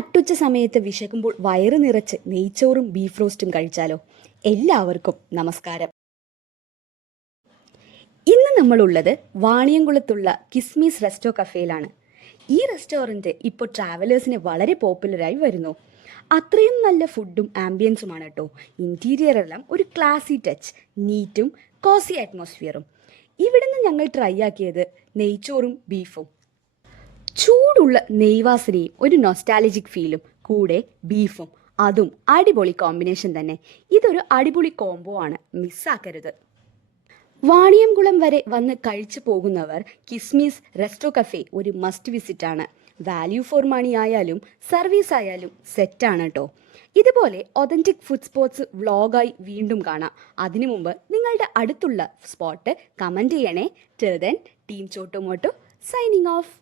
നട്ടുച്ച സമയത്ത് വിശക്കുമ്പോൾ വയറ് നിറച്ച് നെയ്ച്ചോറും ബീഫ് റോസ്റ്റും കഴിച്ചാലോ? എല്ലാവർക്കും നമസ്കാരം. ഇന്ന് നമ്മളുള്ളത് വാണിയംകുളത്തുള്ള കിസ്മീസ് റെസ്റ്റോ കഫേയിലാണ്. ഈ റെസ്റ്റോറൻറ്റ് ഇപ്പോൾ ട്രാവലേഴ്സിന് വളരെ പോപ്പുലറായി വരുന്നു. അത്രയും നല്ല ഫുഡും ആംബിയൻസുമാണ് കേട്ടോ. ഇൻറ്റീരിയർ എല്ലാം ഒരു ക്ലാസി ടച്ച്, നീറ്റും കോസി അറ്റ്മോസ്ഫിയറും. ഇവിടുന്ന് ഞങ്ങൾ ട്രൈ ആക്കിയത് നെയ്ച്ചോറും ബീഫും. ചൂടുള്ള നെയ്വാസനയും ഒരു നൊസ്റ്റാലജിക് ഫീലും കൂടെ ബീഫും, അതും അടിപൊളി കോമ്പിനേഷൻ തന്നെ. ഇതൊരു അടിപൊളി കോംബോ ആണ്, മിസ്സാക്കരുത്. വാണിയംകുളം വരെ വന്ന് കഴിച്ചു പോകുന്നവർ കിസ്മീസ് റെസ്റ്റോ കഫേ ഒരു മസ്റ്റ് വിസിറ്റ് ആണ്. വാല്യൂ ഫോർ മണി ആയാലും സർവീസ് ആയാലും സെറ്റാണ് കേട്ടോ. ഇതുപോലെ ഒതൻറ്റിക് ഫുഡ് സ്പോട്ട്സ് വ്ളോഗായി വീണ്ടും കാണാം. അതിനു മുമ്പ് നിങ്ങളുടെ അടുത്തുള്ള സ്പോട്ട് കമൻറ്റ് ചെയ്യണേ. ടിൽ ദെൻ, ടീം ചോട്ടോമോട്ടോ സൈനിങ് ഓഫ്.